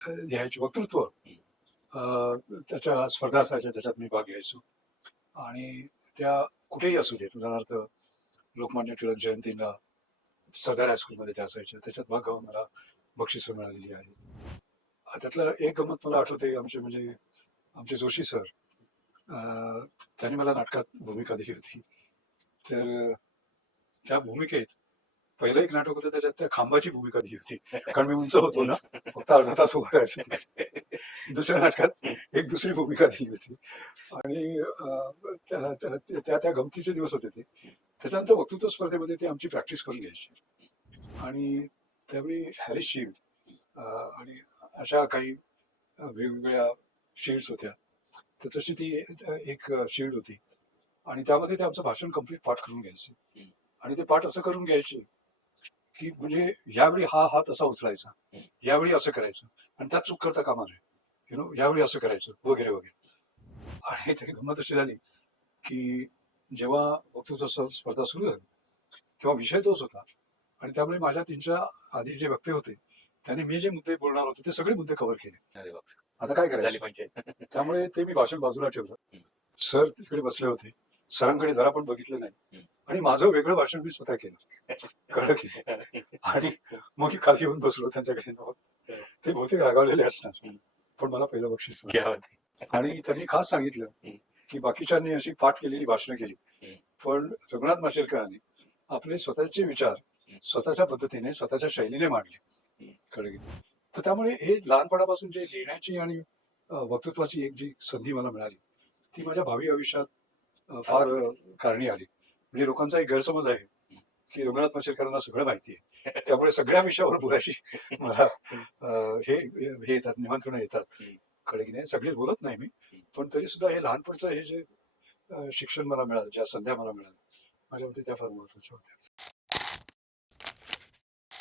लिहायचे वक्तृत्व त्याच्या स्पर्धा असायच्या त्याच्यात मी भाग घ्यायचो. आणि त्या कुठेही असू देत उदाहरणार्थ लोकमान्य टिळक जयंतीला सदर हायस्कूलमध्ये त्या असायच्या. त्याच्यात भाग घेऊन मला बक्षिसं मिळालेली आहेत त्यातलं एक गमत मला आठवते आमचे म्हणजे आमचे जोशी सर त्यांनी मला नाटकात भूमिका दिली होती. तर त्या भूमिकेत पहिलं एक नाटक होतं त्याच्यात त्या खांबाची भूमिका दिली होती. कारण मी उंच होतो ना फक्त अर्धा तास उभा राहायचं. दुसऱ्या नाटकात एक दुसरी भूमिका दिली होती. आणि त्या त्या- गमतीचे दिवस होते ते. त्याच्यानंतर वक्तृत्व स्पर्धेमध्ये ते आमची प्रॅक्टिस करून घ्यायची. आणि त्यावेळी हॅरिस शिल्ड आणि अशा काही वेगवेगळ्या शील्ड्स होत्या. तर तशी ती एक शील्ड होती. आणि त्यामध्ये ते आमचं भाषण कंप्लीट पाठ करून घ्यायचे. आणि ते पाठ असं करून घ्यायचे की म्हणजे यावेळी हा हात असा उचलायचा यावेळी असं करायचं. आणि त्यात चूक करता कामा नये. यु नो यावेळी असं करायचं वगैरे वगैरे. आणि ते गंमत अशी झाली की जेव्हा वक्तृत्व स्प- स्पर्धा सुरू झाली तेव्हा विषय तोच होता. आणि त्यामुळे माझ्या तीनच्या आधी जे वक्ते होते त्यांनी मी जे मुद्दे बोलणार होते ते सगळे मुद्दे कव्हर केले. आता काय झाली करायचं? त्यामुळे ते मी भाषण बाजूला ठेवलं. सर तिकडे बसले होते. सरांकडे जरा पण बघितलं नाही आणि माझं वेगळं भाषण मी स्वतः केलं कळलं की? आणि मग खाली येऊन बसलो त्यांच्याकडे ते बहुतेक रागावलेले असणार पण मला पहिलं बक्षीस. आणि त्यांनी खास सांगितलं. की बाकीच्यांनी अशी पाठ केलेली भाषणं केली. पण रघुनाथ माशेलकरांनी आपले स्वतःचे विचार स्वतःच्या पद्धतीने स्वतःच्या शैलीने मांडले. कळलं? तर त्यामुळे हे लहानपणापासून जे लिहिण्याची आणि वक्तृत्वाची एक जी संधी मला मिळाली ती माझ्या भावी आयुष्यात फार कारणी आली. म्हणजे लोकांचा एक गैरसमज आहे की रघुनाथ मशेलकरांना सगळं माहिती आहे. त्यामुळे सगळ्या विषयावर बोलायची मला हे हे येतात निमंत्रण येतात. कडे की नाही सगळे बोलत नाही मी. पण तरी सुद्धा हे लहानपणचं हे जे शिक्षण मला मिळालं ज्या संध्या मला मिळाल्या माझ्या मते त्या फार महत्त्वाच्या होत्या.